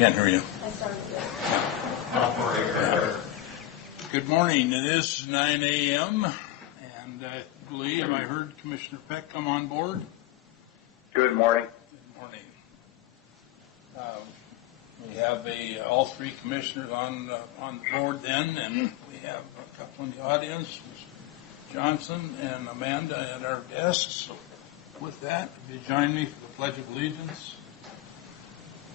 Can't hear you. I started it. Good morning. It is 9 a.m. and I believe I heard Commissioner Peck come on board. Good morning. Good morning. We have all three commissioners on the board then, and we have a couple in the audience, Mr. Johnson and Amanda at our desks. So with that, would you join me for the Pledge of Allegiance?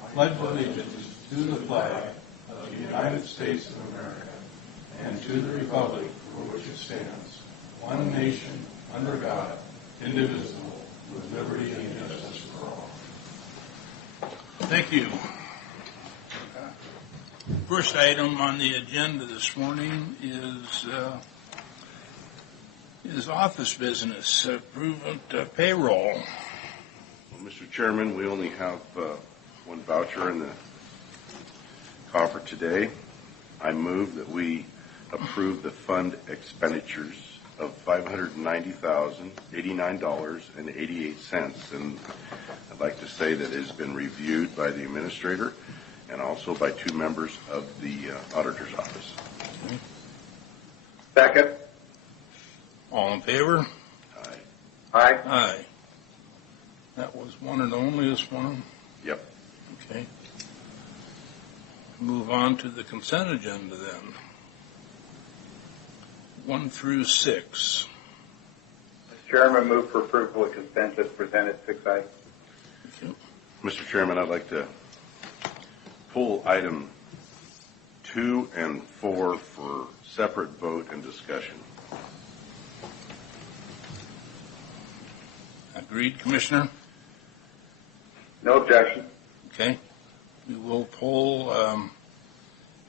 I pledge allegiance to the flag of the United States of America and to the republic for which it stands, one nation, under God, indivisible, with liberty and justice for all. Thank you. First item on the agenda this morning is office business, approval payroll. Well, Mr. Chairman, we only have one voucher in the coffer today. I move that we approve the fund expenditures of $590,089.88, and I'd like to say that it has been reviewed by the administrator and also by two members of the auditor's office. Second. All in favor? Aye. Aye. Aye. That was one and only this one. Yep. Okay. Move on to the consent agenda then. 1 through 6. Mr. Chairman, move for approval of consent as presented, 6I. Mr. Chairman, I'd like to pull item 2 and 4 for separate vote and discussion. Agreed, Commissioner? No objection. Okay. We will pull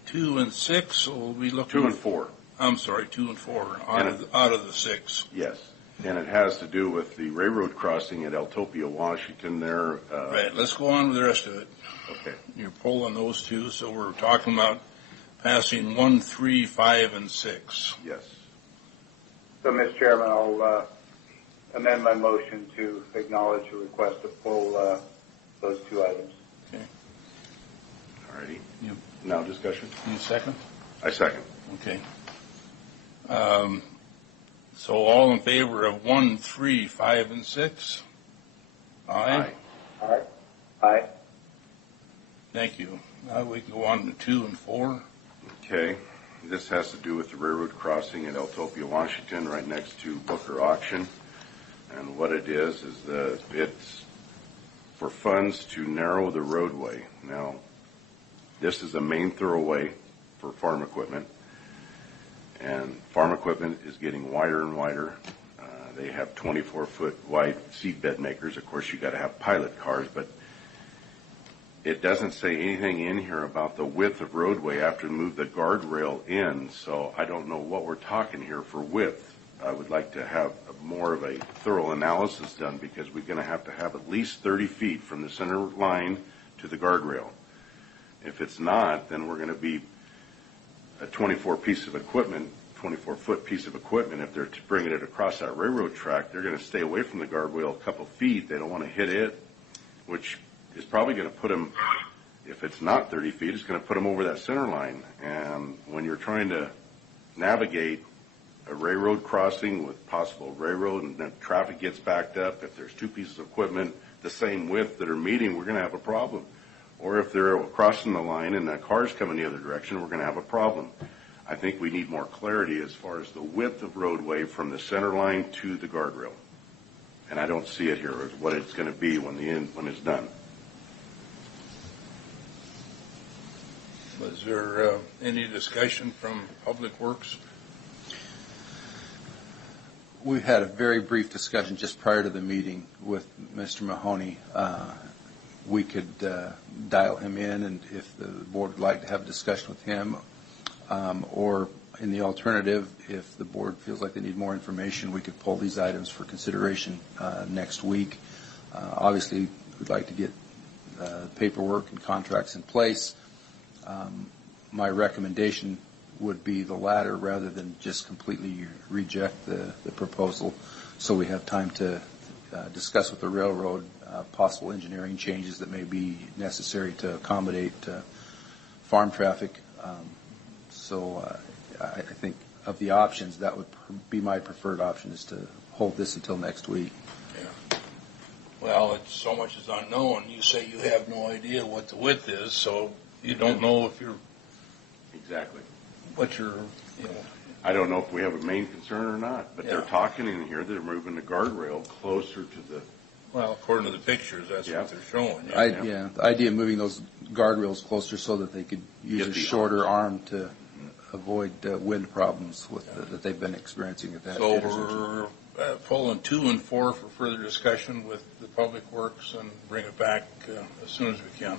2 and 6, so we'll be looking... 2 and 4. I'm sorry, 2 and 4, out of the 6. Yes, and it has to do with the railroad crossing at Eltopia, Washington there. Right, let's go on with the rest of it. Okay. You're pulling those two, so we're talking about passing 1, 3, 5, and 6. Yes. So, Mr. Chairman, I'll amend my motion to acknowledge a request to pull those two items. Okay. All righty. You Now discussion? second? I second. Okay. So all in favor of 1, 3, 5, and 6? Aye. Aye. Aye. Thank you. Now we can go on to 2 and 4. Okay. This has to do with the railroad crossing at Eltopia, Washington, right next to Booker Auction. And what it is that it's for funds to narrow the roadway. Now, this is a main thoroughway for farm equipment, and farm equipment is getting wider and wider. They have 24-foot wide seedbed makers. Of course, you got to have pilot cars, but it doesn't say anything in here about the width of roadway after you move the guardrail in, so I don't know what we're talking here for width. I would like to have more of a thorough analysis done because we're going to have at least 30 feet from the center line to the guardrail. If it's not, then we're going to be a 24-foot piece of equipment. If they're bringing it across that railroad track, they're going to stay away from the guardrail a couple feet. They don't want to hit it, which is probably going to put them, if it's not 30 feet, it's going to put them over that center line. And when you're trying to navigate a railroad crossing with possible railroad and then traffic gets backed up, if there's two pieces of equipment the same width that are meeting, we're going to have a problem. Or if they're crossing the line and the car's coming the other direction, we're going to have a problem. I think we need more clarity as far as the width of roadway from the center line to the guardrail. And I don't see it here as what it's going to be when it's done. Was there any discussion from Public Works? We had a very brief discussion just prior to the meeting with Mr. Mahoney. We could dial him in, and if the board would like to have a discussion with him, or in the alternative, if the board feels like they need more information, we could pull these items for consideration next week. Obviously, we'd like to get paperwork and contracts in place. My recommendation would be the latter rather than just completely reject the proposal, so we have time to discuss with the railroad possible engineering changes that may be necessary to accommodate farm traffic. I think of the options, that would be my preferred option, is to hold this until next week. Yeah. Well, it's so much is unknown. You say you have no idea what the width is, so you don't know if you're Exactly. what you're, you know. I don't know if we have a main concern or not, but Yeah. they're talking in here, they're moving the guardrail closer to the, Well, according to the pictures, that's Yeah. what they're showing. Yeah, the idea of moving those guardrails closer so that they could use Get a the shorter arm to avoid wind problems that they've been experiencing at that So intersection. we're pulling 2 and 4 for further discussion with the Public Works and bring it back as soon as we can.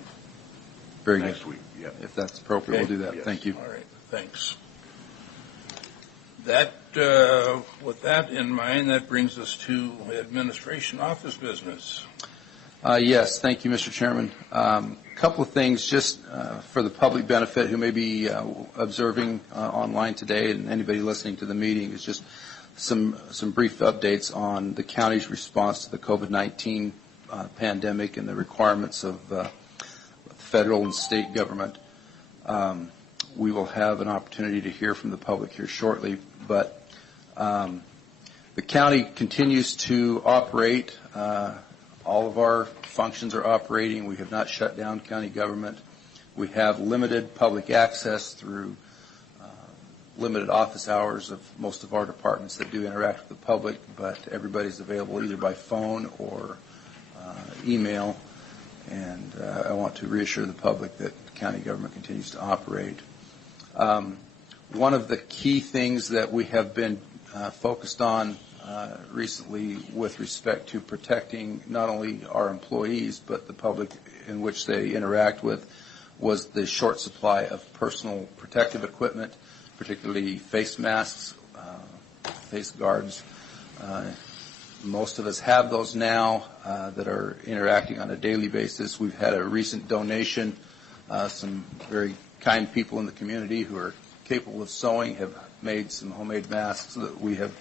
Very good. next week, yeah. If that's appropriate, we'll do that. Yes. Thank you. All right, thanks. That, with that in mind, that brings us to administration office business. Yes, thank you, Mr. Chairman. Couple of things just for the public benefit who may be observing online today, and anybody listening to the meeting, is just some brief updates on the county's response to the COVID-19 pandemic and the requirements of federal and state government. We will have an opportunity to hear from the public here shortly, but the county continues to operate. All of our functions are operating. We have not shut down county government. We have limited public access through limited office hours of most of our departments that do interact with the public, but everybody's available either by phone or email. And I want to reassure the public that county government continues to operate. One of the key things that we have been focused on recently with respect to protecting not only our employees but the public in which they interact with was the short supply of personal protective equipment, particularly face masks, face guards. Most of us have those now that are interacting on a daily basis. We've had a recent donation. Some very kind people in the community who are capable of sewing have made some homemade masks that we have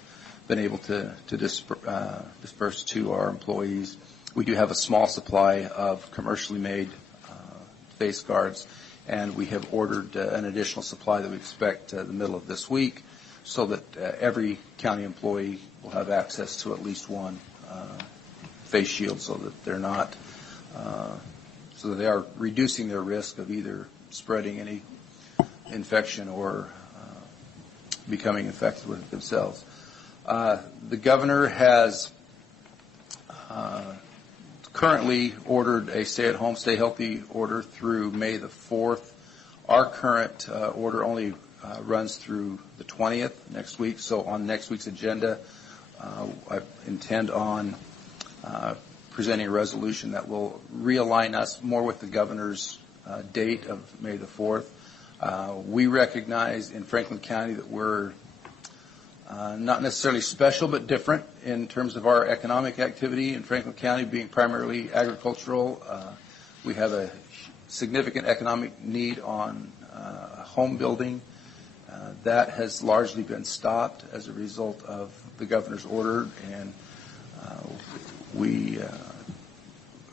been able to disperse to our employees. We do have a small supply of commercially made face guards, and we have ordered an additional supply that we expect the middle of this week, so that every county employee will have access to at least one face shield, so that they're not, so that they are reducing their risk of either spreading any infection or becoming infected with it themselves. The governor has currently ordered a stay-at-home, stay-healthy order through May the 4th. Our current order only runs through the 20th next week. So on next week's agenda, I intend on presenting a resolution that will realign us more with the governor's date of May the 4th. We recognize in Franklin County that we're not necessarily special, but different in terms of our economic activity. In Franklin County being primarily agricultural, we have a significant economic need on home building. That has largely been stopped as a result of the governor's order, and we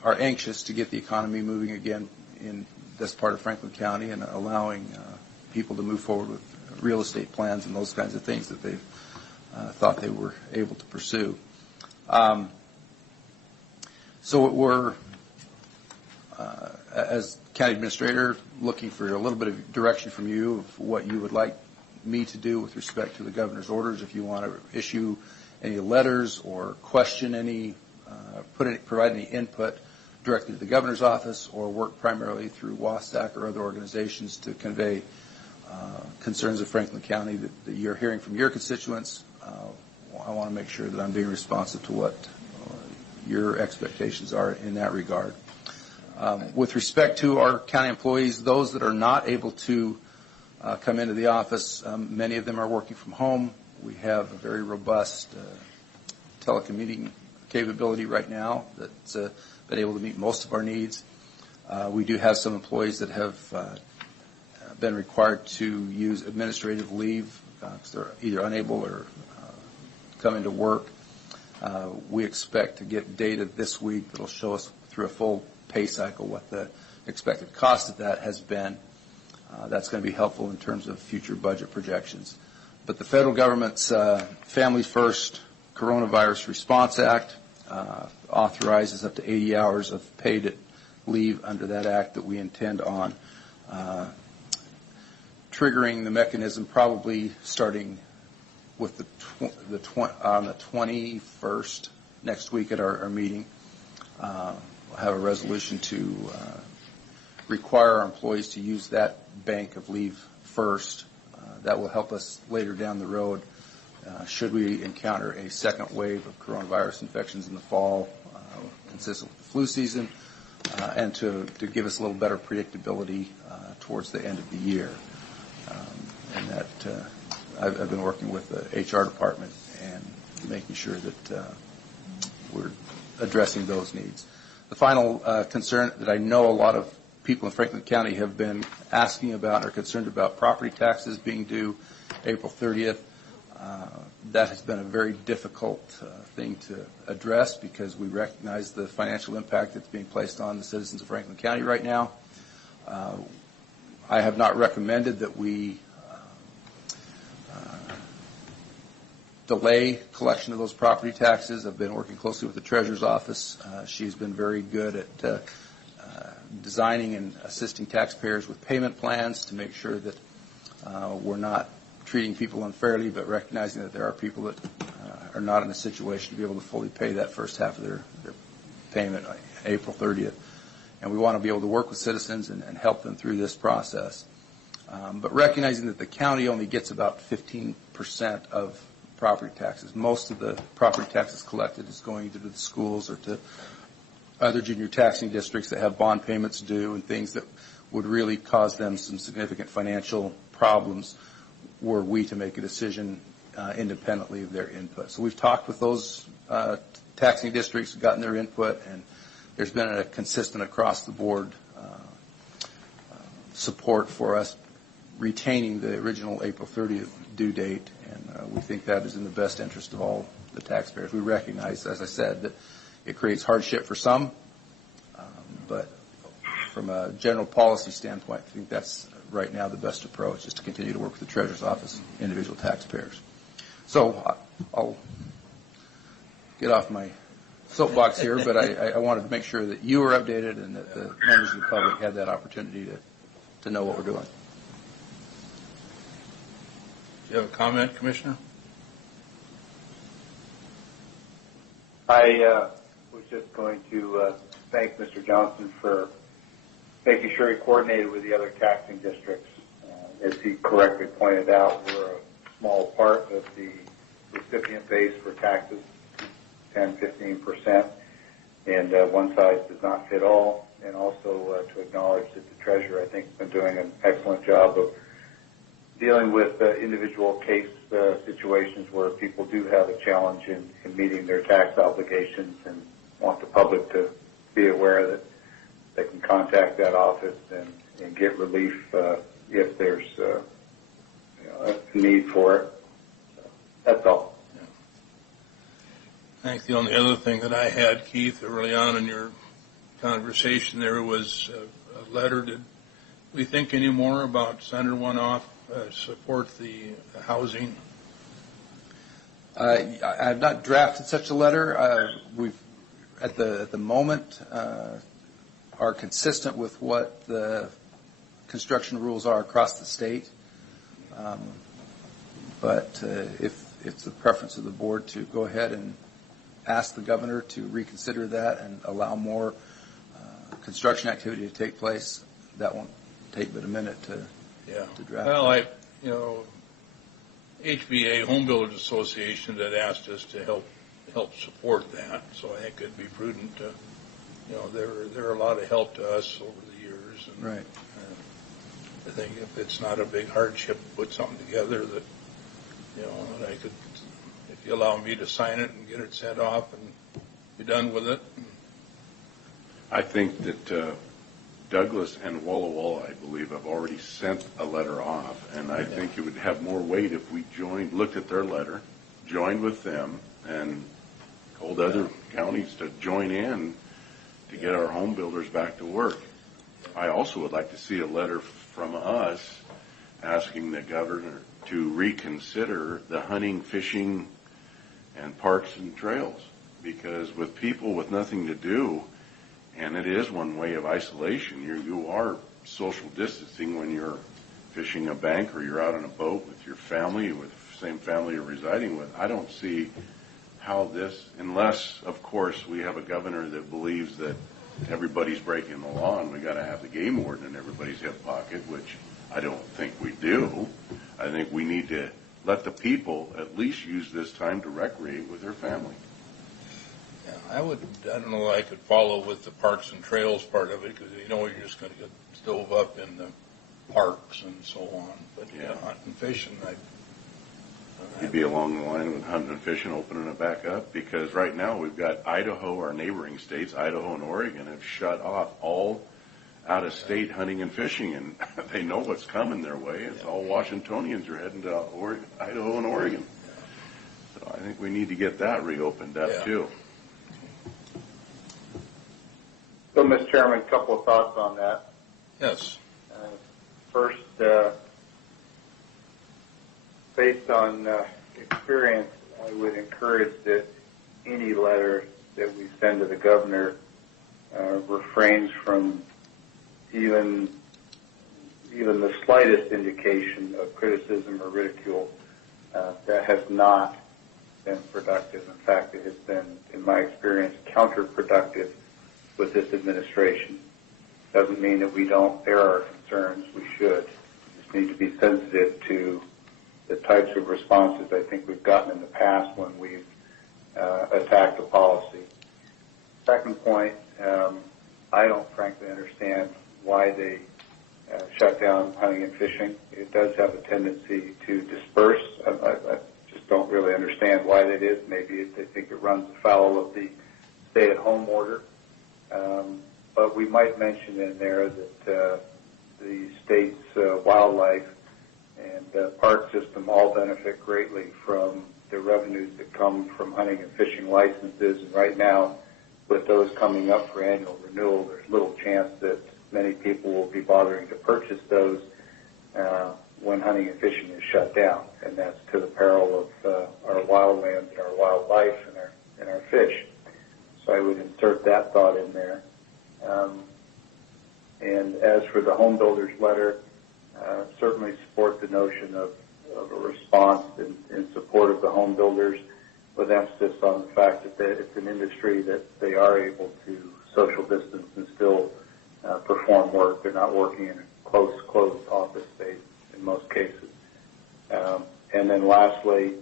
are anxious to get the economy moving again in this part of Franklin County and allowing people to move forward with real estate plans and those kinds of things that they've thought they were able to pursue. So we're, as county administrator, looking for a little bit of direction from you of what you would like me to do with respect to the governor's orders. If you want to issue any letters or question any, provide any input directly to the governor's office, or work primarily through WASAC or other organizations to convey concerns of Franklin County that you're hearing from your constituents. I want to make sure that I'm being responsive to what your expectations are in that regard. With respect to our county employees, those that are not able to come into the office, many of them are working from home. We have a very robust telecommuting capability right now that's been able to meet most of our needs. We do have some employees that have been required to use administrative leave because they're either unable or come into work. We expect to get data this week that will show us through a full pay cycle what the expected cost of that has been. That's going to be helpful in terms of future budget projections. But the federal government's Families First Coronavirus Response Act authorizes up to 80 hours of paid leave under that act that we intend on triggering the mechanism probably starting with on the 21st next week at our meeting. We'll have a resolution to require our employees to use that bank of leave first. That will help us later down the road should we encounter a second wave of coronavirus infections in the fall, consistent with the flu season, and to give us a little better predictability towards the end of the year. And that I've been working with the HR department and making sure that we're addressing those needs. The final concern that I know a lot of people in Franklin County have been asking about or concerned about property taxes being due April 30th. That has been a very difficult thing to address because we recognize the financial impact that's being placed on the citizens of Franklin County right now. I have not recommended that we delay collection of those property taxes. I've been working closely with the Treasurer's Office. She's been very good at designing and assisting taxpayers with payment plans to make sure that we're not treating people unfairly, but recognizing that there are people that are not in a situation to be able to fully pay that first half of their payment April 30th. And we want to be able to work with citizens and help them through this process. But recognizing that the county only gets about 15% of property taxes. Most of the property taxes collected is going to the schools or to other junior taxing districts that have bond payments due and things that would really cause them some significant financial problems were we to make a decision independently of their input. So we've talked with those taxing districts, gotten their input, and there's been a consistent across the board support for us retaining the original April 30th due date, and we think that is in the best interest of all the taxpayers. We recognize, as I said, that it creates hardship for some, but from a general policy standpoint, I think that's right now the best approach is to continue to work with the Treasurer's Office and individual taxpayers. So I'll get off my soapbox here, but I wanted to make sure that you were updated and that the members of the public had that opportunity to know what we're doing. Do you have a comment, Commissioner? I was just going to thank Mr. Johnson for making sure he coordinated with the other taxing districts. As he correctly pointed out, we're a small part of the recipient base for taxes, 10-15%, and one size does not fit all. And also to acknowledge that the Treasurer, I think, has been doing an excellent job of dealing with individual case situations where people do have a challenge in meeting their tax obligations and want the public to be aware that they can contact that office and get relief if there's a need for it. So that's all. Yeah. I think the only other thing that I had, Keith, early on in your conversation there was a letter. Did we think any more about Senator One-Off support the housing? I have not drafted such a letter. We've at the moment are consistent with what the construction rules are across the state. But if it's the preference of the board to go ahead and ask the governor to reconsider that and allow more construction activity to take place, that won't take but a minute to draft. Well, HBA, Home Builders Association, that asked us to help support that. So I think it'd be prudent to, they're a lot of help to us over the years. And, right. I think if it's not a big hardship, put something together that, that I could, if you allow me to sign it and get it sent off and be done with it. I think that Douglas and Walla Walla, I believe, have already sent a letter off, and I think it would have more weight if we looked at their letter, joined with them, and told other counties to join in to get our home builders back to work. I also would like to see a letter from us asking the governor to reconsider the hunting, fishing, and parks and trails, because with people with nothing to do, and it is one way of isolation, you are social distancing when you're fishing a bank or you're out on a boat with your family, with the same family you're residing with. I don't see how this, unless, of course, we have a governor that believes that everybody's breaking the law and we got to have the game warden in everybody's hip pocket, which I don't think we do. I think we need to let the people at least use this time to recreate with their family. Yeah, I don't know, I could follow with the parks and trails part of it, because you're just going to get stove up in the parks and so on. But hunting and fishing, You'd be along the line with hunting and fishing, opening it back up, because right now we've got Idaho, our neighboring states, Idaho and Oregon, have shut off all out-of-state hunting and fishing, and they know what's coming their way. It's all Washingtonians are heading to Idaho and Oregon. So I think we need to get that reopened up too. So, Mr. Chairman, a couple of thoughts on that. Yes. First, based on experience, I would encourage that any letter that we send to the governor refrains from even the slightest indication of criticism or ridicule. That has not been productive. In fact, it has been, in my experience, counterproductive with this administration. Doesn't mean that we don't air our concerns. We should. We just need to be sensitive to the types of responses I think we've gotten in the past when we've attacked a policy. Second point, I don't frankly understand why they shut down hunting and fishing. It does have a tendency to disperse. I just don't really understand why that is. Maybe they think it runs afoul of the stay-at-home order. But we might mention in there that the state's wildlife and park system all benefit greatly from the revenues that come from hunting and fishing licenses. And right now, with those coming up for annual renewal, there's little chance that many people will be bothering to purchase those when hunting and fishing is shut down. And that's to the peril of our wildlands and our wildlife and our fish. So I would insert that thought in there. And as for the home builders letter, certainly support the notion of a response in support of the home builders, with emphasis on the fact that it's an industry that they are able to social distance and still perform work. They're not working in a closed office space in most cases. And then lastly,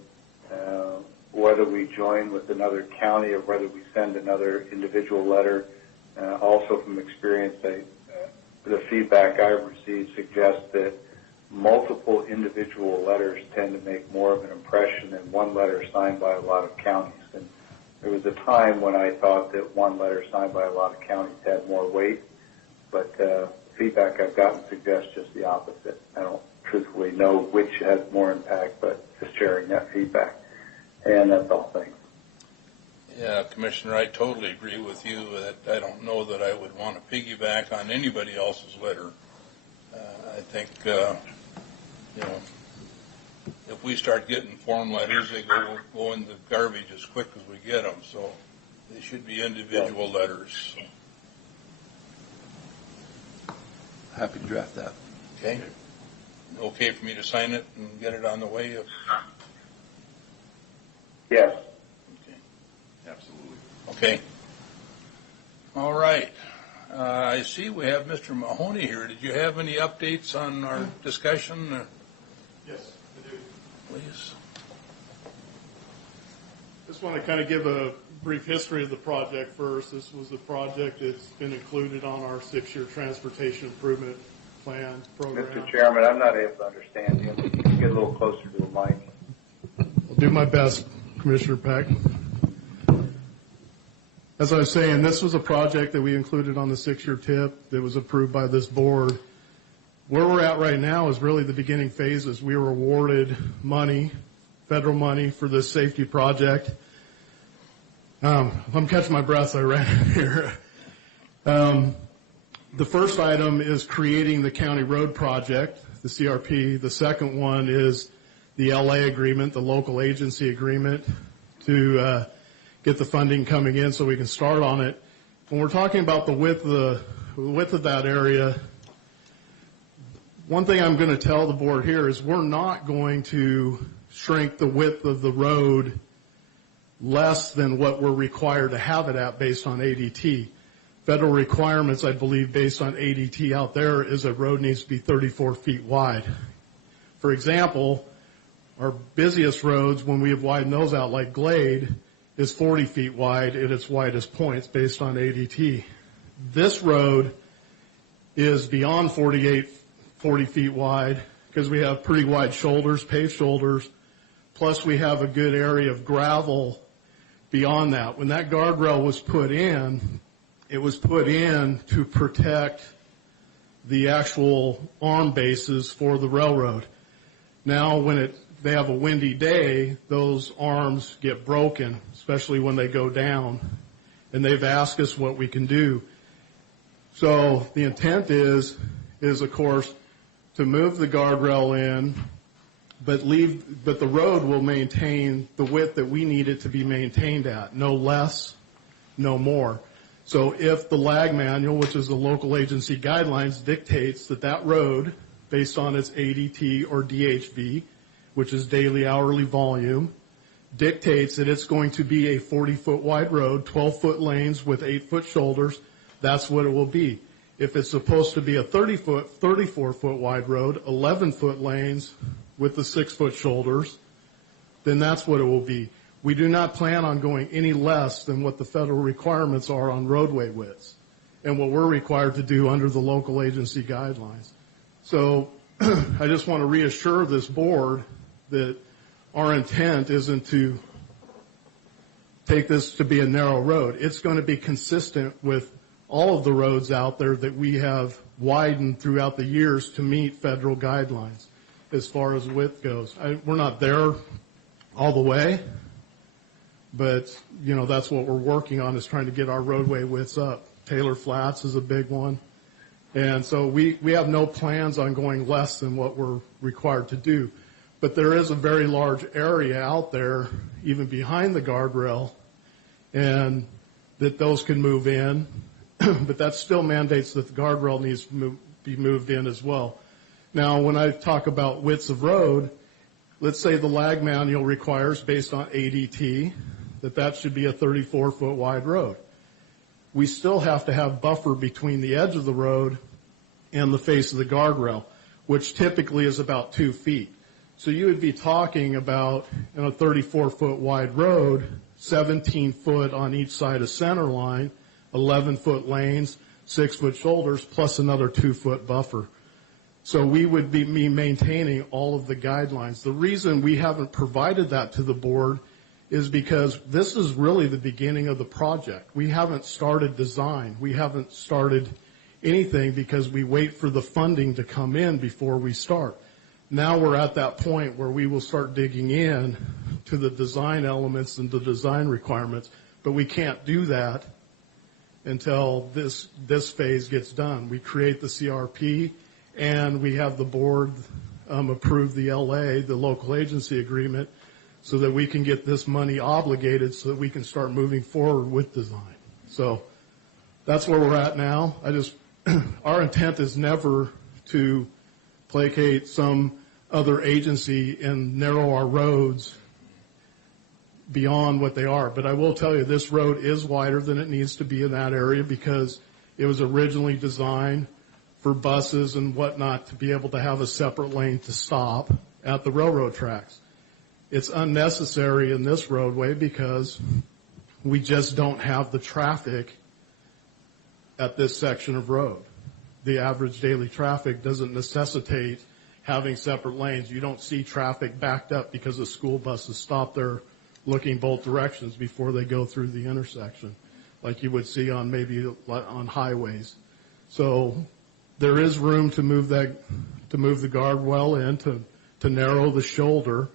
whether we join with another county or whether we send another individual letter, also from experience, the feedback I've received suggests that multiple individual letters tend to make more of an impression than one letter signed by a lot of counties. And there was a time when I thought that one letter signed by a lot of counties had more weight, but feedback I've gotten suggests just the opposite. I don't truthfully know which has more impact, but just sharing that feedback. And that's all. Thanks. Yeah, Commissioner, I totally agree with you that I don't know that I would want to piggyback on anybody else's letter. I think, if we start getting form letters, they go in the garbage as quick as we get them. So they should be individual letters. Happy to draft that. Okay? Okay for me to sign it and get it on the way? Yes. Okay. Absolutely. Okay. All right. I see we have Mr. Mahoney here. Did you have any updates on our discussion? Yes, I do. Please. Just want to kind of give a brief history of the project first. This was a project that's been included on our 6-year transportation improvement plan program. Mr. Chairman, I'm not able to understand you. Can you get a little closer to the mic? I'll do my best, Commissioner Peck. As I was saying, this was a project that we included on the 6-year TIP that was approved by this board. Where we're at right now is really the beginning phases. We were awarded money, federal money, for this safety project. I'm catching my breath, I ran here. The first item is creating the county road project, the CRP. The second one is the LA agreement, the local agency agreement, to get the funding coming in so we can start on it. When we're talking about the width of that area, one thing I'm going to tell the board here is we're not going to shrink the width of the road less than what we're required to have it at based on ADT. Federal requirements, I believe, based on ADT out there is a road needs to be 34 feet wide. For example, our busiest roads, when we have widened those out like Glade, is 40 feet wide at its widest points based on ADT. This road is beyond 40 feet wide because we have pretty wide shoulders, paved shoulders, plus we have a good area of gravel beyond that. When that guardrail was put in, it was put in to protect the actual arm bases for the railroad. Now, when they have a windy day, those arms get broken, especially when they go down, and they've asked us what we can do. So the intent is of course, to move the guardrail in, but the road will maintain the width that we need it to be maintained at, no less, no more. So if the lag manual, which is the local agency guidelines, dictates that road, based on its ADT or DHV, which is daily hourly volume, dictates that it's going to be a 40-foot wide road, 12-foot lanes with 8-foot shoulders, that's what it will be. If it's supposed to be a 34-foot wide road, 11-foot lanes with the 6-foot shoulders, then that's what it will be. We do not plan on going any less than what the federal requirements are on roadway widths and what we're required to do under the local agency guidelines. So I just want to reassure this board that our intent isn't to take this to be a narrow road. It's going to be consistent with all of the roads out there that we have widened throughout the years to meet federal guidelines as far as width goes. We're not there all the way, but, you know, that's what we're working on, is trying to get our roadway widths up. Taylor Flats is a big one. And so we have no plans on going less than what we're required to do. But there is a very large area out there, even behind the guardrail, and that those can move in. But that still mandates that the guardrail needs to be moved in as well. Now, when I talk about widths of road, let's say the lag manual requires, based on ADT, that should be a 34-foot wide road. We still have to have buffer between the edge of the road and the face of the guardrail, which typically is about 2 feet. So you would be talking about, in a 34-foot wide road, 17 foot on each side of center line, 11-foot lanes, 6-foot shoulders, plus another 2-foot buffer. So we would be maintaining all of the guidelines. The reason we haven't provided that to the board is because this is really the beginning of the project. We haven't started design. We haven't started anything because we wait for the funding to come in before we start. Now we're at that point where we will start digging in to the design elements and the design requirements, but we can't do that until this phase gets done. We create the CRP, and we have the board approve the LA, the local agency agreement, so that we can get this money obligated so that we can start moving forward with design. So that's where we're at now. Our intent is never to placate some other agency and narrow our roads beyond what they are. But I will tell you, this road is wider than it needs to be in that area because it was originally designed for buses and whatnot to be able to have a separate lane to stop at the railroad tracks. It's unnecessary in this roadway because we just don't have the traffic at this section of road. The average daily traffic doesn't necessitate having separate lanes. You don't see traffic backed up because the school buses stop there looking both directions before they go through the intersection, like you would see on maybe on highways. So there is room to move the guardrail in to narrow the shoulder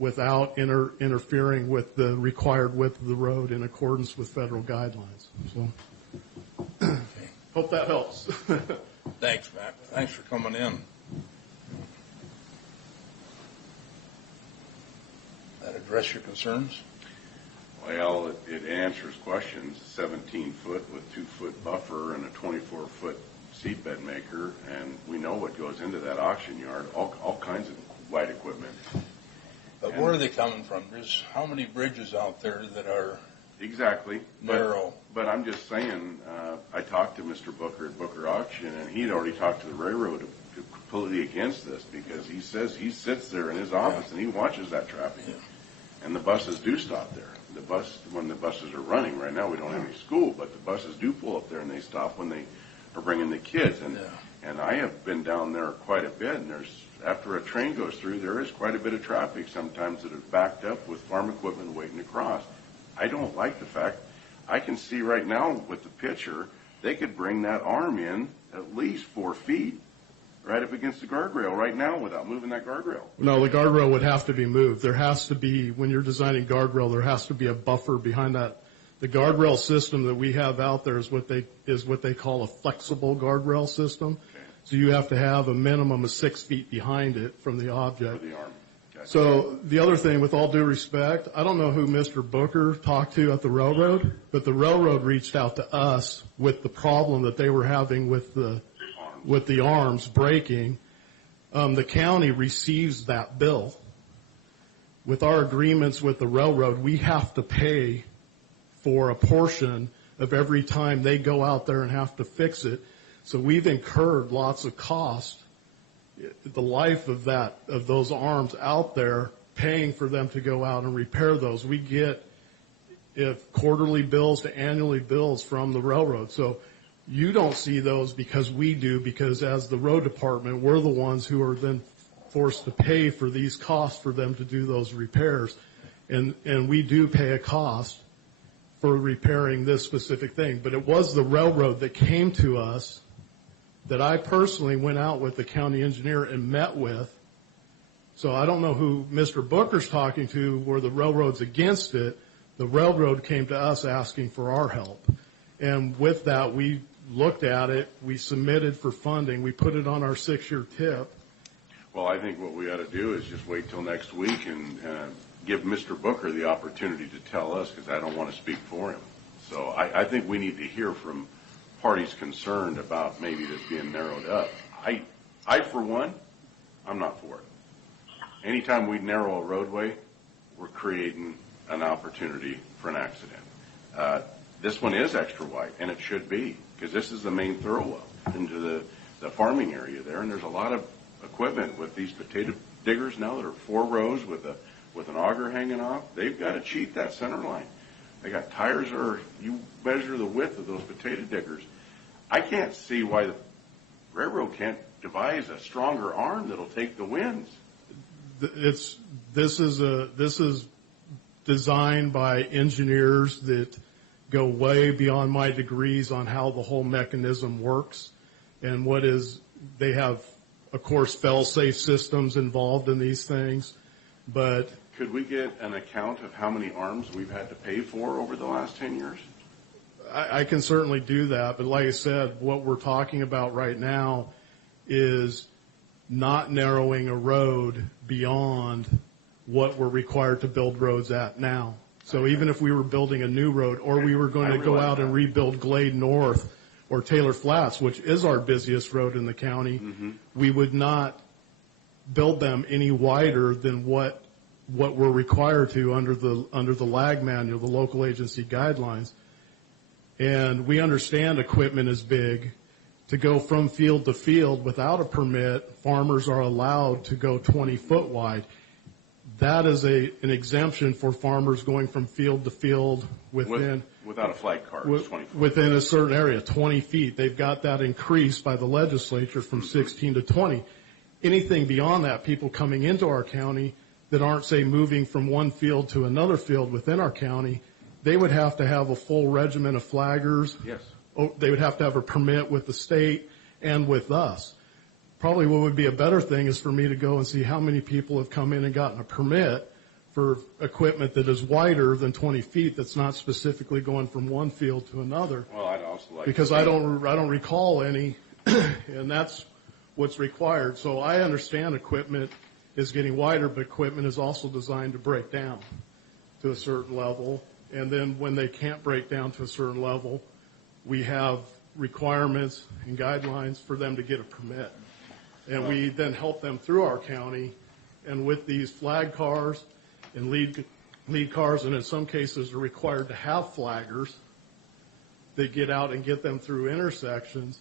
without interfering with the required width of the road in accordance with federal guidelines. So, hope that helps. Thanks, Matt. Thanks for coming in. That address your concerns? Well, it answers questions. 17-foot with 2-foot buffer and a 24-foot seatbed maker, and we know what goes into that auction yard, all kinds of wide equipment. But where are they coming from? There's how many bridges out there that are Exactly. narrow? But I'm just saying, I talked to Mr. Booker at Booker Auction, and he'd already talked to the railroad completely against this, because he says he sits there in his office and he watches that traffic. Yeah. And the buses do stop there. When the buses are running, right now we don't have any school, but the buses do pull up there and they stop when they are bringing the kids. And I have been down there quite a bit, and after a train goes through, there is quite a bit of traffic sometimes that is backed up with farm equipment waiting to cross. I don't like the fact, I can see right now with the picture, they could bring that arm in at least 4 feet right up against the guardrail right now without moving that guardrail. No, the guardrail would have to be moved. There has to be, when you're designing guardrail, there has to be a buffer behind that. The guardrail system that we have out there is what they call a flexible guardrail system. Okay. So you have to have a minimum of 6 feet behind it from the object. For the arm. Gotcha. So the other thing, with all due respect, I don't know who Mr. Booker talked to at the railroad, but the railroad reached out to us with the problem that they were having with the arms breaking. The county receives that bill. With our agreements with the railroad, we have to pay for a portion of every time they go out there and have to fix it. So we've incurred lots of cost, the life of those arms out there, paying for them to go out and repair those. We get quarterly bills to annually bills from the railroad. So you don't see those because we do, because as the road department, we're the ones who are then forced to pay for these costs for them to do those repairs. And we do pay a cost for repairing this specific thing. But it was the railroad that came to us, that I personally went out with the county engineer and met with. So I don't know who Mr. Booker's talking to, where the railroad's against it. The railroad came to us asking for our help. And with that, we looked at it, we submitted for funding, we put it on our 6-year tip. Well, I think what we ought to do is just wait till next week and give Mr. Booker the opportunity to tell us, because I don't want to speak for him. So I think we need to hear from parties concerned about maybe this being narrowed up. I for one, I'm not for it. Anytime we narrow a roadway, we're creating an opportunity for an accident. This one is extra wide, and it should be, because this is the main thoroughway into the farming area there, and there's a lot of equipment with these potato diggers now that are 4 rows with an auger hanging off. They've got to cheat that center line. They got tires you measure the width of those potato diggers. I can't see why the railroad can't devise a stronger arm that'll take the winds. This is designed by engineers that go way beyond my degrees on how the whole mechanism works, and they have, of course, fail-safe systems involved in these things. But could we get an account of how many arms we've had to pay for over the last 10 years? I can certainly do that, but like I said, what we're talking about right now is not narrowing a road beyond what we're required to build roads at now. So even if we were building a new road, or we were going to go out and rebuild Glade North or Taylor Flats, which is our busiest road in the county, we would not build them any wider than what we're required to under the LAG manual, the local agency guidelines. And we understand equipment is big. To go from field to field without a permit, farmers are allowed to go 20-foot wide. That is an exemption for farmers going from field to field without a flag card. It's 20 foot. Within a certain area, 20 feet. They've got that increased by the legislature from 16 to 20. Anything beyond that, people coming into our county that aren't, say, moving from one field to another field within our county, they would have to have a full regiment of flaggers. Yes. They would have to have a permit with the state and with us. Probably what would be a better thing is for me to go and see how many people have come in and gotten a permit for equipment that is wider than 20 feet that's not specifically going from one field to another. Well, I'd also like Because to I don't recall any, and that's what's required. So I understand equipment is getting wider, but equipment is also designed to break down to a certain level. And then when they can't break down to a certain level, we have requirements and guidelines for them to get a permit. And we then help them through our county. And with these flag cars and lead cars, and in some cases are required to have flaggers that get out and get them through intersections.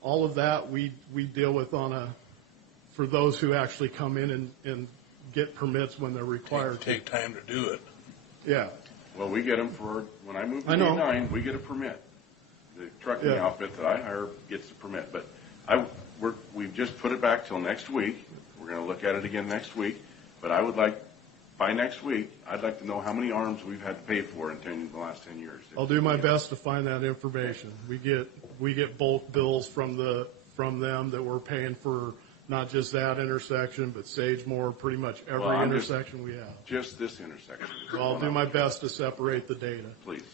All of that we deal with for those who actually come in and get permits when they're required to. Take time to do it. Yeah. Well, we get them when I move to I know. D9, we get a permit. The trucking Yeah. outfit that I hire gets the permit. But we've just put it back till next week. We're going to look at it again next week. But I would like, by next week, I'd like to know how many arms we've had to pay for in the last 10 years. I'll do my best to find that information. We get bulk bills from them that we're paying for not just that intersection, but Sagemore, pretty much every intersection we have. Just this intersection. So I'll do my best to separate the data. Please.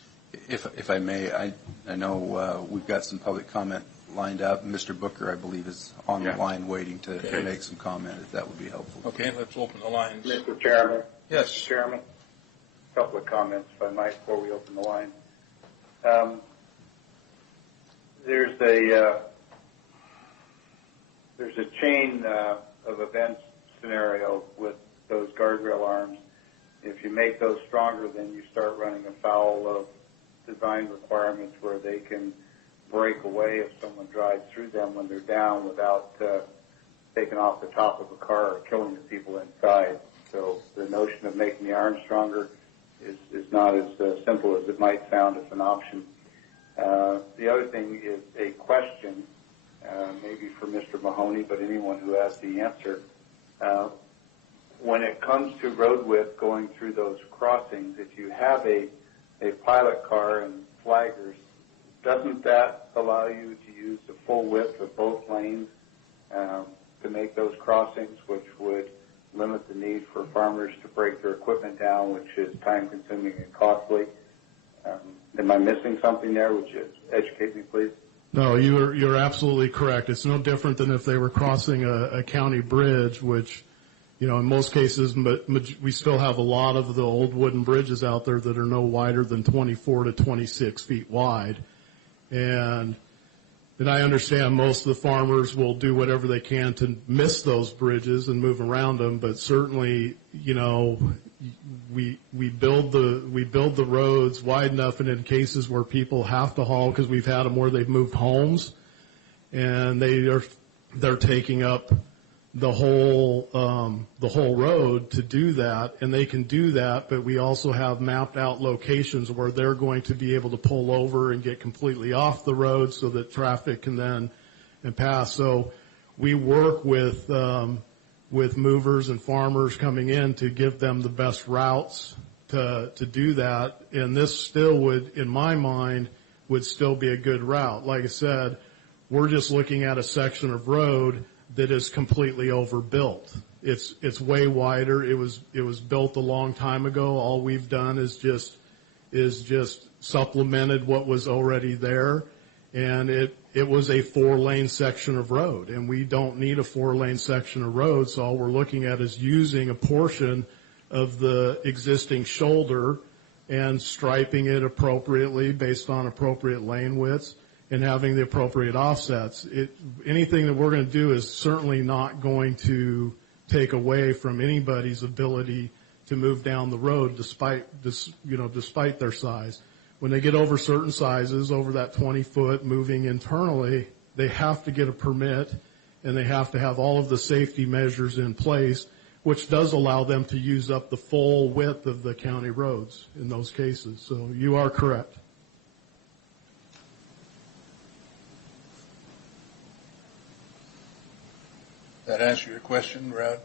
If I may, I know we've got some public comment lined up. Mr. Booker, I believe, is on the line waiting to make some comment, if that would be helpful. Okay, let's open the lines. Mr. Chairman. Yes. Mr. Chairman, a couple of comments, if I might, before we open the line. There's a chain of events scenario with those guardrail arms. If you make those stronger, then you start running afoul of design requirements where they can break away if someone drives through them when they're down without taking off the top of a car or killing the people inside. So the notion of making the arms stronger is not as simple as it might sound as an option. The other thing is a question, maybe for Mr. Mahoney, but anyone who has the answer. When it comes to road width going through those crossings, if you have a pilot car and flaggers, doesn't that allow you to use the full width of both lanes to make those crossings, which would limit the need for farmers to break their equipment down, which is time-consuming and costly? Am I missing something there? Would you educate me, please? No, you're absolutely correct. It's no different than if they were crossing a county bridge, which, in most cases, we still have a lot of the old wooden bridges out there that are no wider than 24 to 26 feet wide. And I understand most of the farmers will do whatever they can to miss those bridges and move around them, but certainly, we build the roads wide enough, and in cases where people have to haul, because we've had them where they've moved homes, and they're taking up the whole road to do that, and they can do that, but we also have mapped out locations where they're going to be able to pull over and get completely off the road so that traffic can then pass. So we work with movers and farmers coming in to give them the best routes to do that, and this still would, in my mind, would still be a good route. Like I said, we're just looking at a section of road that is completely overbuilt. It's way wider. It was built a long time ago. All we've done is just supplemented what was already there, and it was a 4-lane section of road, and we don't need a 4-lane section of road. So all we're looking at is using a portion of the existing shoulder and striping it appropriately based on appropriate lane widths and having the appropriate offsets. Anything that we're going to do is certainly not going to take away from anybody's ability to move down the road despite their size. When they get over certain sizes, over that 20-foot moving internally, they have to get a permit, and they have to have all of the safety measures in place, which does allow them to use up the full width of the county roads in those cases. So you are correct. That answer your question, Brad?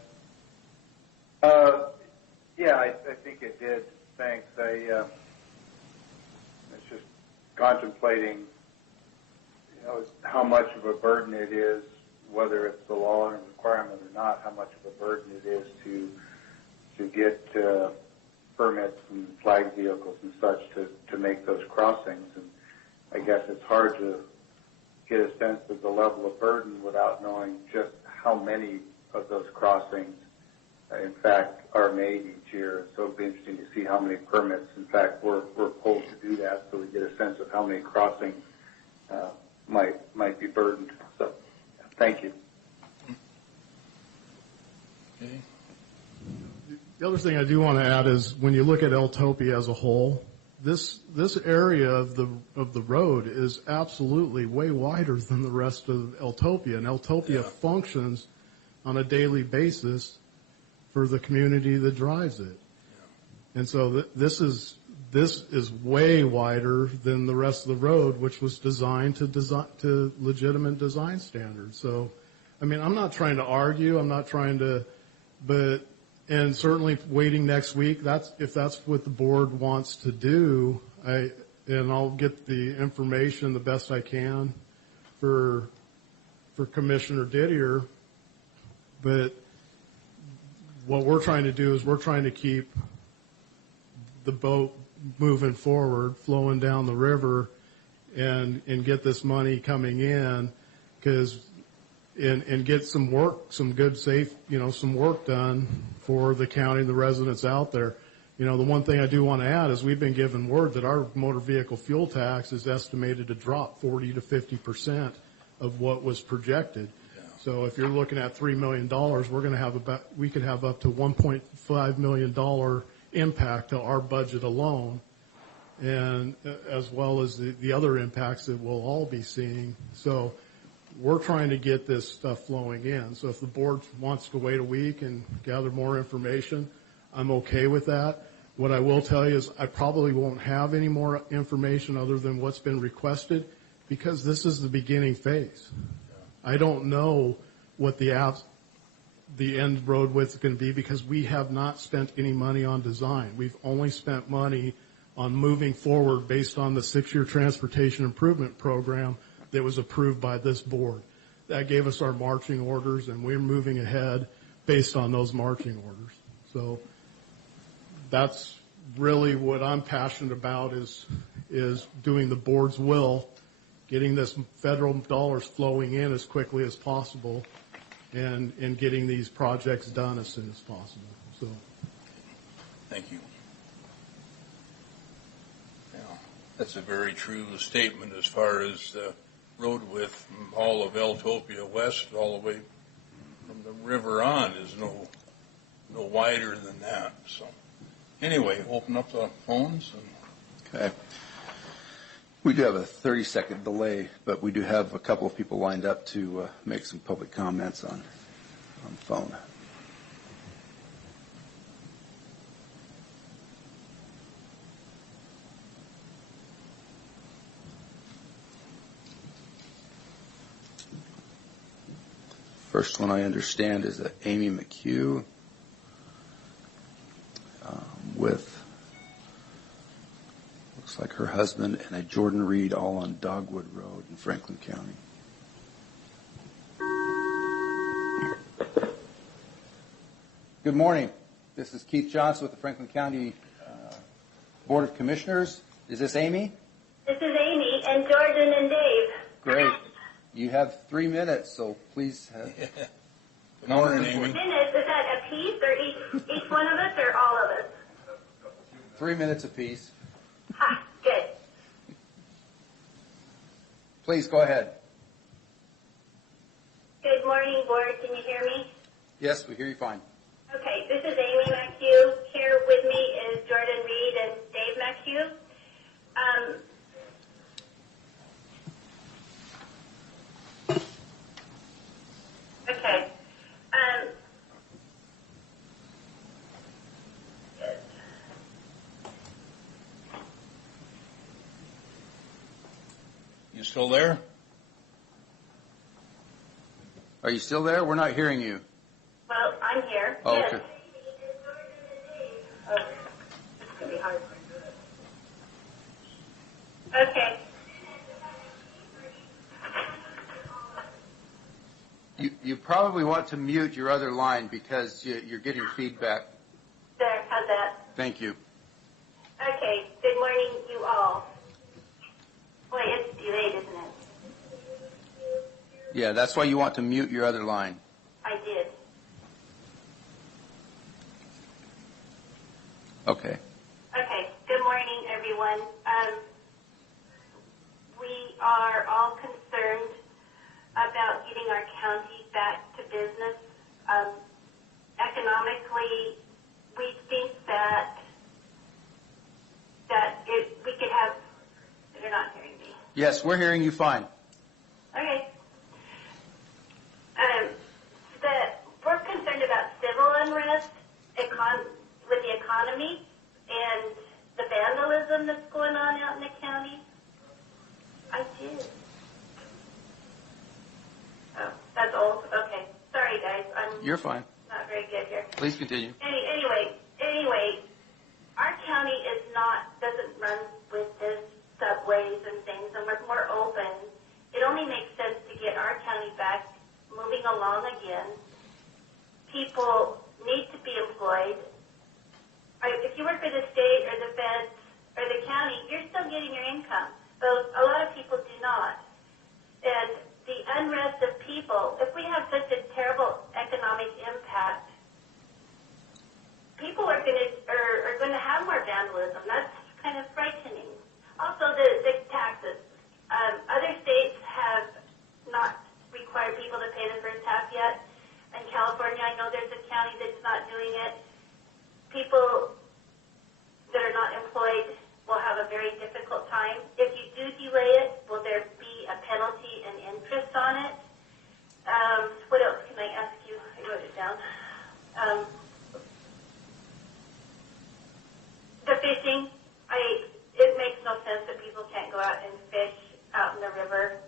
Yeah, I think it did. Thanks. I was just contemplating, how much of a burden it is, whether it's the law and requirement or not, how much of a burden it is to get permits and flag vehicles and such to make those crossings. And I guess it's hard to get a sense of the level of burden without knowing just how many of those crossings, in fact, are made each year. So it'll be interesting to see how many permits, in fact, we're pulled to do that, so we get a sense of how many crossings might be burdened. So, thank you. Okay. The other thing I do want to add is when you look at Eltopia as a whole, this area of the road is absolutely way wider than the rest of Eltopia, and Eltopia functions on a daily basis for the community that drives it. And so this is way wider than the rest of the road, which was designed to legitimate design standards. So, I mean, I'm not trying to argue. I'm not trying to, and certainly waiting next week, if that's what the board wants to do, and I'll get the information the best I can for Commissioner Didier. But what we're trying to do is we're trying to keep the boat moving forward, flowing down the river, and get this money coming in, and get some work, some good, safe, some work done for the county and the residents out there. The one thing I do want to add is we've been given word that our motor vehicle fuel tax is estimated to drop 40 to 50% of what was projected. So if you're looking at $3 million, we could have up to $1.5 million impact to our budget alone, and as well as the other impacts that we'll all be seeing. So we're trying to get this stuff flowing in. So if the board wants to wait a week and gather more information, I'm okay with that. What I will tell you is I probably won't have any more information other than what's been requested, because this is the beginning phase. I don't know what the end road width is going to be, because we have not spent any money on design. We've only spent money on moving forward based on the 6-year transportation improvement program that was approved by this board. That gave us our marching orders, and we're moving ahead based on those marching orders. So that's really what I'm passionate about, is doing the board's will, getting this federal dollars flowing in as quickly as possible, and getting these projects done as soon as possible. So, Thank you. Yeah, that's a very true statement as far as the road width from all of Eltopia west all the way from the river on is no wider than that. So, anyway, open up the phones. Okay. We do have a 30-second delay, but we do have a couple of people lined up to make some public comments on the phone. First one I understand is Amy McHugh with, looks like her husband and a Jordan Reed, all on Dogwood Road in Franklin County. Good morning. This is Keith Johnson with the Franklin County Board of Commissioners. Is this Amy? This is Amy and Jordan and Dave. Great. You have 3 minutes, so please. Good morning, Amy. Minutes, is that a piece, or each one of us, or all of us? 3 minutes apiece. Ha, good. Please go ahead. Good morning, board. Can you hear me? Yes, we hear you fine. Okay, this is Amy McHugh. Here with me is Jordan Reed and Dave McHugh. Okay. You still there? Are you still there? We're not hearing you. Well, I'm here. Oh, yes. okay. Oh, it's going to be hard. Okay. You probably want to mute your other line because you're getting feedback. There, how's that? Thank you. Okay, good morning, you all. Boy, it's delayed, isn't it? Yeah, that's why you want to mute your other line. I did. Okay. Okay, good morning, everyone. We are all concerned about getting our county back to business. Economically, we think that we could have. You're not hearing me. Yes, we're hearing you fine. Okay. We're concerned about civil unrest with the economy and the vandalism that's going on out in the county. I do. Oh, that's old. Okay. Sorry, guys. You're fine. Not very good here. Please continue. Anyway, our county doesn't run with this subways and things, and we're more open. It only makes sense to get our county back moving along again. People need to be employed. If you work for the state or the feds or the county, you're still getting your income. But a lot of people do not. And the unrest of people, if we have such a terrible economic impact, people are going to have more vandalism. That's kind of frightening. Also, the taxes. Other states have not required people to pay the first half yet. In California, I know there's a county that's not doing it. People that are not employed will have a very difficult time. If you do delay it, will there be a penalty and interest on it? What else can I ask you? I wrote it down. The fishing, it makes no sense that people can't go out and fish out in the river.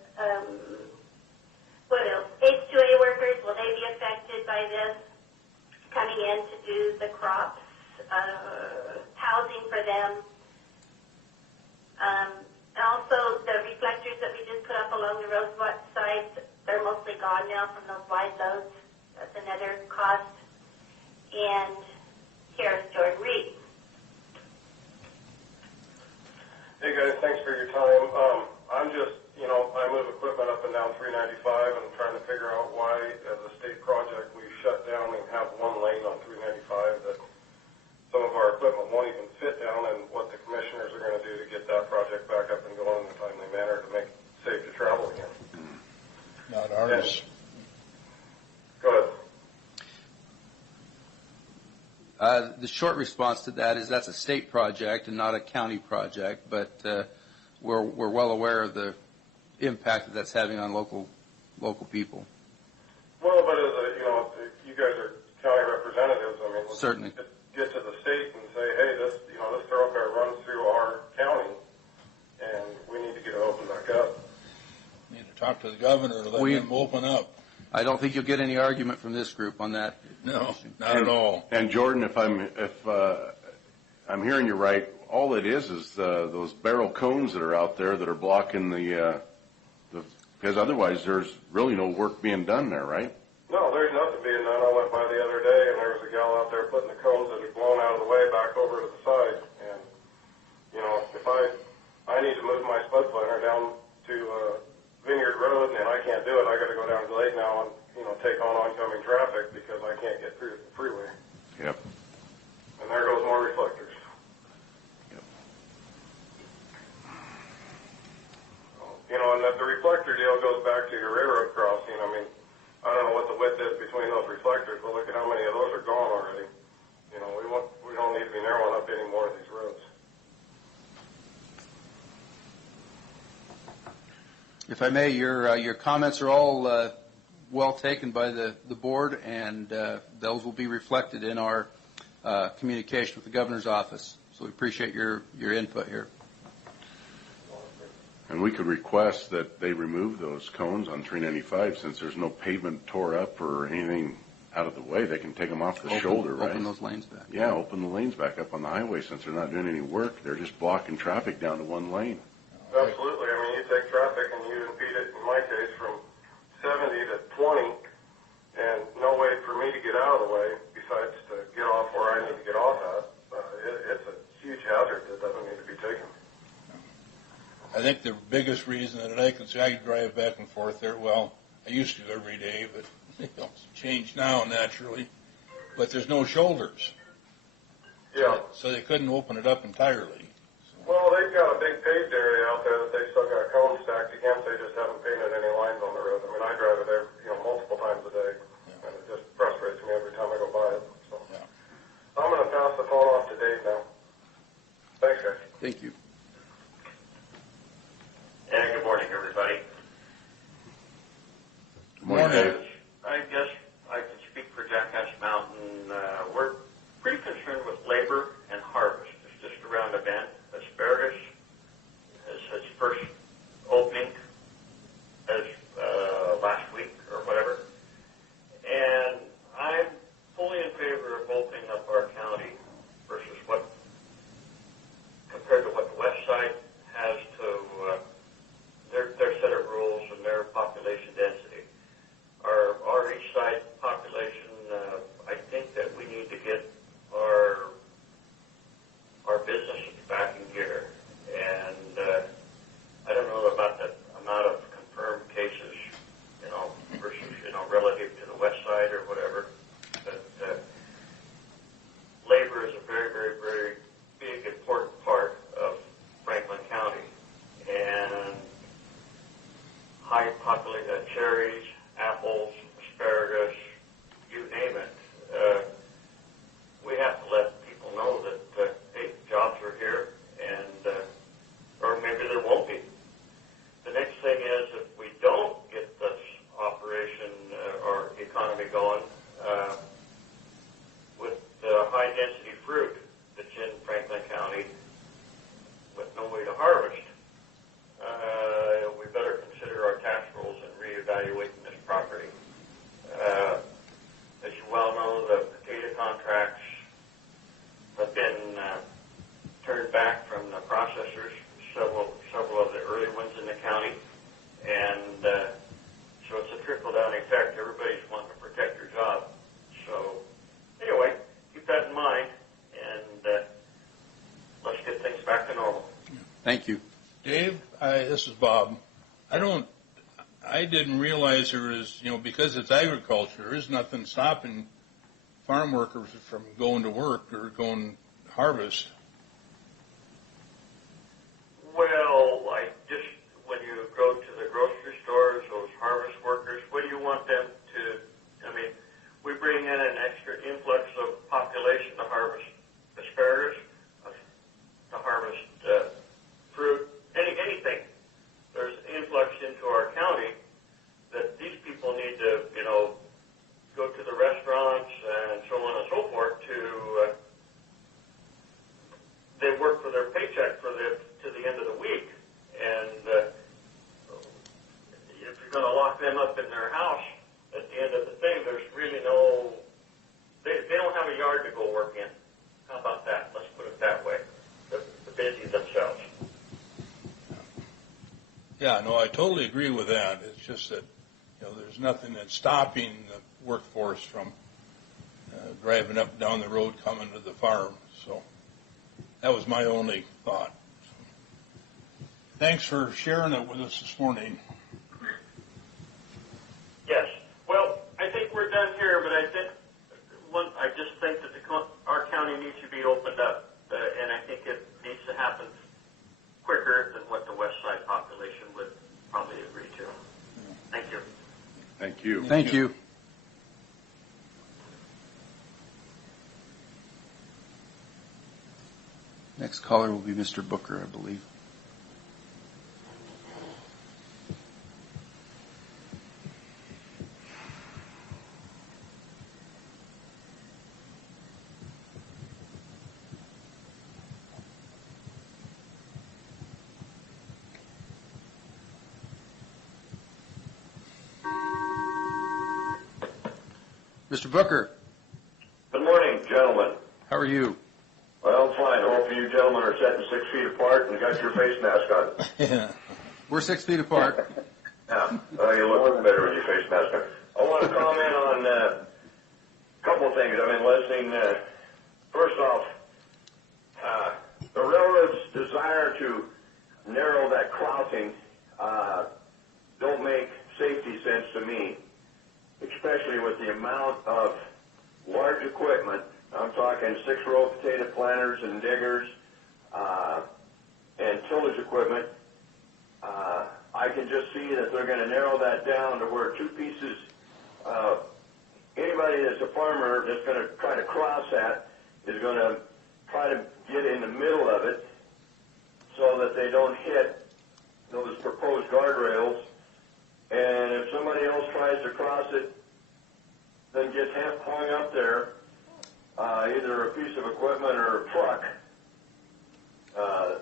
What else? H2A workers, will they be affected by this? Coming in to do the crops, housing for them. And also the reflectors that we just put up along the road sides, they're mostly gone now from those wide loads. That's another cost. And here's Jordan Reed. Hey guys, thanks for your time. I'm just, I move equipment up and down 395 and I'm trying to figure out why, as a state project, we shut down and have one lane on 395 that some of our equipment won't even fit down, and what the commissioners are going to do to get that project back up and going in a timely manner to make it safe to travel again. Not ours. Go ahead. The short response to that is that's a state project and not a county project, but we're well aware of the impact that's having on local people. Well, but as you guys are county representatives. I mean, let's Certainly. Get to the state and say, hey, this thoroughfare runs through our county, and we need to get it opened back up. Need to talk to the governor to let him open up. I don't think you'll get any argument from this group on that. No, not at all. And Jordan, if I'm hearing you right, all it is those barrel cones that are out there that are blocking because otherwise there's really no work being done there, right? No, there's nothing being done. I went by the other day, and there was a gal out there putting the cones that had blown out of the way back over to the side. And, if I need to move my spud planter down to Vineyard Road, and I can't do it, I got to go down to Glade now and, take on oncoming traffic because I can't get through the freeway. Yep. And there goes more reflectors. Yep. And the reflector deal goes back to your railroad crossing. I mean, I don't know what the width is between those reflectors, but look at how many of those are gone already. We don't need to be narrowing up any more of these roads. If I may, your comments are all well taken by the board, and those will be reflected in our communication with the governor's office. So we appreciate your input here. And we could request that they remove those cones on 395 since there's no pavement tore up or anything out of the way. They can take them off the shoulder, right? Open those lanes back. Yeah, open the lanes back up on the highway since they're not doing any work. They're just blocking traffic down to one lane. Absolutely. I mean, you take traffic and you impede it, in my case, from 70 to 20, and no way for me to get out of the way besides to get off where I need to get off at. hazard that doesn't need to be taken. I think the biggest reason that I can say I drive back and forth there, well, I used to every day, but it's changed now naturally. But there's no shoulders. Yeah. So they couldn't open it up entirely. Well, they've got a big paved area out there that they still got cones stacked against. They just haven't painted any lines on the road. I mean, I drive it there, multiple times a day, and it just frustrates me every time I go by it. So Yeah. I'm going to pass the phone off to Dave now. Thanks, guys. Thank you. And good morning, everybody. Good morning, Morning. Dave. I guess I can speak for Jackass Mountain. We're pretty concerned with labor and harvest. It's just around the bend. Asparagus has its first opening as last week or whatever. And I'm fully in favor of opening up our county versus compared to what the west side has to their set of rules and their population density. Our east side population, I think that we need to get our businesses back in gear. And I don't know about the amount of confirmed cases, versus, relative to the west side or whatever. But labor is a very, very, very big, important part of Franklin County. And high population cherries, apples, asparagus, you name it. We have to let people know that, hey, jobs are here, and or maybe there won't be. The next thing is if we don't get this operation or economy going with the high density fruit that's in Franklin County with no way to harvest, we better consider our tax rules and reevaluating this property. As you well know, the potato contracts have been turned back from the processors, several of the early ones in the county, and so it's a trickle-down effect. Everybody's wanting to protect their job. So anyway, keep that in mind, and let's get things back to normal. Thank you. Dave, this is Bob. I didn't realize there is, because it's agriculture, there is nothing stopping farm workers from going to work or going to harvest. Well, when you go to the grocery stores, those harvest workers, what do you want them to, we bring in an extra influx of population to harvest asparagus, to harvest fruit, anything. There's influx into our county that these people need to, go to the restaurants and so on and so forth they work for their paycheck to the end of the week. And if you're going to lock them up in their house at the end of the thing, there's really they don't have a yard to go work in. How about that? Let's put it that way. They're busy themselves. Yeah, no, I totally agree with that. It's just that, there's nothing that's stopping the workforce from driving up and down the road coming to the farm. So that was my only thought. Thanks for sharing it with us this morning. Yes. Well, I think we're done here, but I just think that our county needs to be opened up, and I think it needs to happen quicker than what the west side population would probably agree to. Thank you. Thank you. Thank you. Next caller will be Mr. Booker, I believe. Mr. Booker, Good morning, gentlemen. how are you? Well, fine. Hope you gentlemen are sitting 6 feet apart and got your face mask on. Yeah. We're 6 feet apart. Yeah, you look better with your face mask on. I want to comment on a couple of things. I've been listening. First off, there desire to narrow that crossing don't make safety sense to me, especially with the amount of large equipment. I'm talking 6-row potato planters and diggers and tillage equipment. I can just see that they're going to narrow that down to where two pieces, anybody that's a farmer that's going to try to cross that is going to try to get in the middle of it so that they don't hit those proposed guardrails. And if somebody else tries to cross it, then gets hung up there, either a piece of equipment or a truck,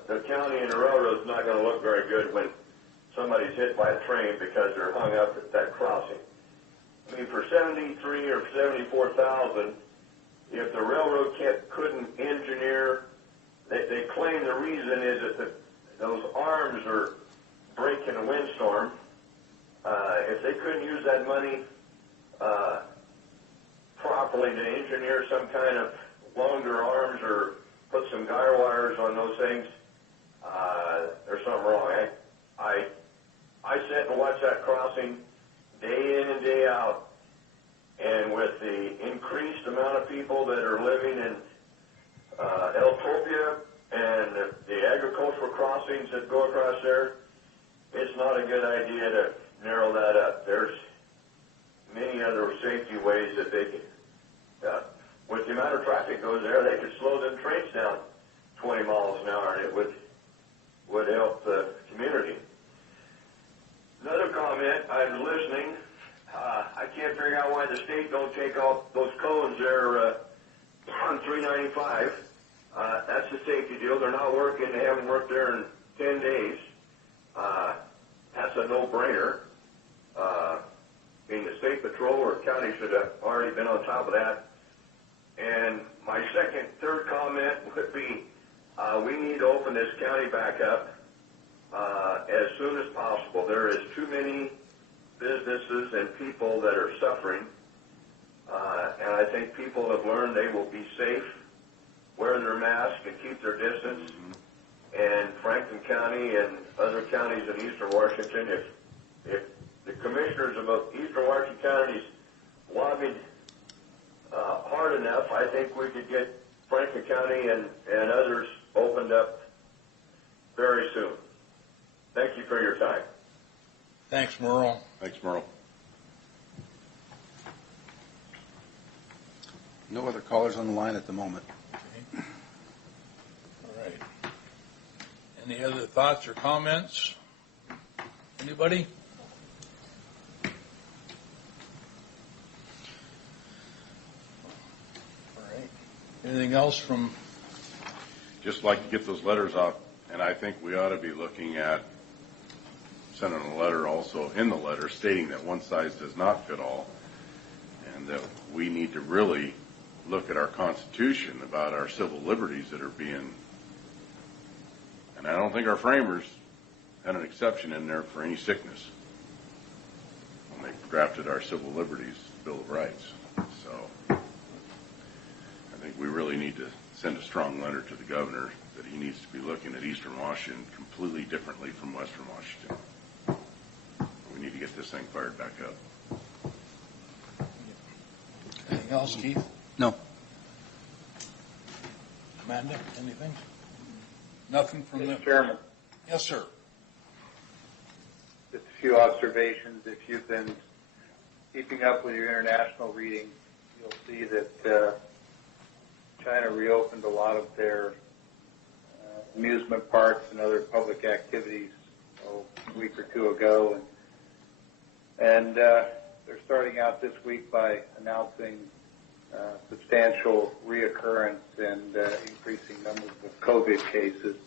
the county and the railroad's not going to look very good when somebody's hit by a train because they're hung up at that crossing. I mean, for 73 or 74,000, if the railroad couldn't engineer, they claim the reason is that those arms are breaking a windstorm. If they couldn't use that money properly to engineer some kind of longer arms or put some guy wires on those things, there's something wrong. I sit and watch that crossing day in and day out, and with the increased amount of people that are living in Eltopia and the agricultural crossings that go across there, it's not a good idea to narrow that up. There's many other safety ways that they can, with the amount of traffic goes there, they could slow them trains down 20 miles an hour, and it would help the community. Another comment, I was listening. I can't figure out why the state don't take off those cones there on 395. That's a safety deal. They're not working. They haven't worked there in 10 days. That's a no-brainer. Being the state patrol or county should have already been on top of that. And my third comment would be we need to open this county back up as soon as possible. There is too many businesses and people that are suffering, and I think people have learned they will be safe, wear their mask, and keep their distance. And Franklin County and other counties in eastern Washington, if the commissioners of eastern Washington counties lobbied hard enough, I think we could get Franklin County and others opened up very soon. Thank you for your time. Thanks, Merle. Thanks, Merle. No other callers on the line at the moment. Okay. All right. Any other thoughts or comments? Anybody? All right. Anything else from? Just like to get those letters out, and I think we ought to be looking at sending a letter also in the letter stating that one size does not fit all, and that we need to really look at our Constitution about our civil liberties that are being, and I don't think our framers had an exception in there for any sickness when they drafted our Civil Liberties Bill of Rights. So I think we really need to send a strong letter to the governor that he needs to be looking at Eastern Washington completely differently from Western Washington. We need to get this thing fired back up. Anything else, Keith? No. Amanda, anything? Nothing from the... Chairman, Yes, sir. just a few observations. If you've been keeping up with your international reading, you'll see that China reopened a lot of their amusement parks and other public activities a week or two ago, and they're starting out this week by announcing substantial reoccurrence and increasing numbers of COVID cases.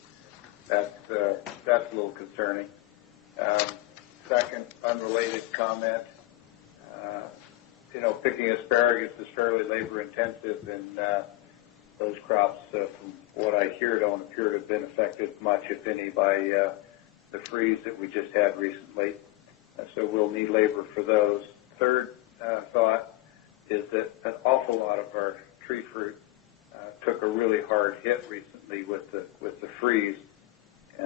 That's a little concerning. Second, unrelated comment. Picking asparagus is fairly labor intensive, and those crops, from what I hear, don't appear to have been affected much, if any, by the freeze that we just had recently. So we'll need labor for those. Third thought is that an awful lot of our tree fruit took a really hard hit recently with the freeze.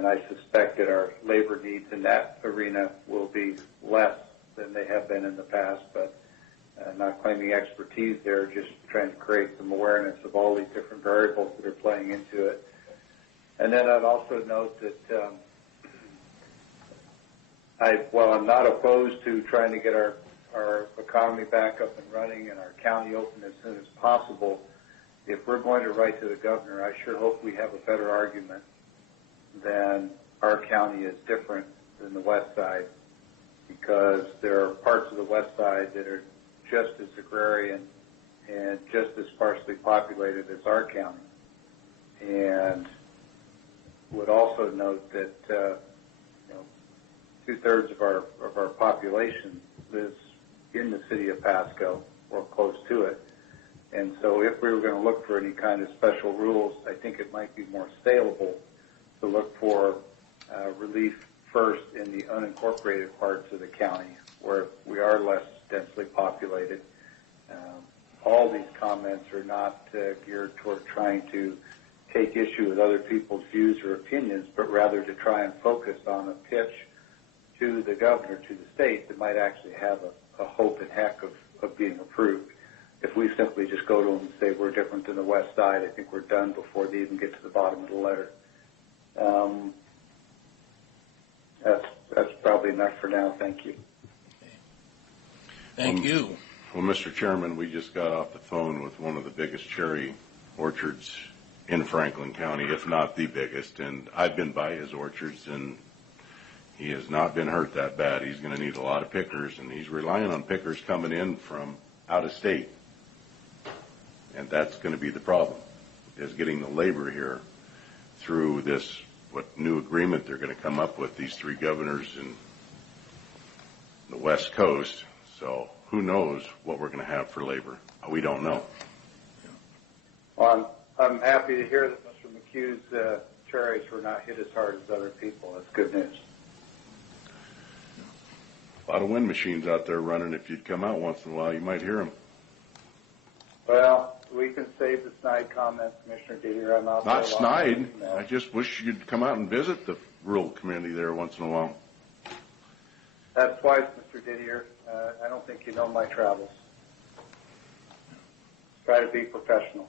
And I suspect that our labor needs in that arena will be less than they have been in the past, but not claiming expertise there, just trying to create some awareness of all these different variables that are playing into it. And then I'd also note that while I'm not opposed to trying to get our economy back up and running and our county open as soon as possible, if we're going to write to the governor, I sure hope we have a better argument than our county is different than the west side, because there are parts of the west side that are just as agrarian and just as sparsely populated as our county. And would also note that 2/3 of our population lives in the city of Pasco or close to it. And so if we were going to look for any kind of special rules, I think it might be more saleable to look for relief first in the unincorporated parts of the county where we are less densely populated. All these comments are not geared toward trying to take issue with other people's views or opinions, but rather to try and focus on a pitch to the governor, to the state, that might actually have a hope and heck of being approved. If we simply just go to them and say we're different than the west side, I think we're done before they even get to the bottom of the letter. That's probably enough for now. Thank you. Thank you. Well, Mr. Chairman, we just got off the phone with one of the biggest cherry orchards in Franklin County, if not the biggest, and I've been by his orchards, and he has not been hurt that bad. He's going to need a lot of pickers, and he's relying on pickers coming in from out of state, and that's going to be the problem, is getting the labor here through this new agreement they're going to come up with, these three governors in the West Coast. So who knows what we're going to have for labor? We don't know. Well, I'm happy to hear that Mr. McHugh's cherries were not hit as hard as other people. That's good news. A lot of wind machines out there running. If you'd come out once in a while, you might hear them. Well, we can save the snide comments, Commissioner Didier. I'm out Not there. snide. I just wish you'd come out and visit the rural community there once in a while. That's wise, Mr. Didier. I don't think you know my travels. Try to be professional.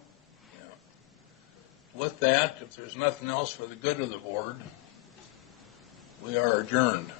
With that, if there's nothing else for the good of the board, we are adjourned.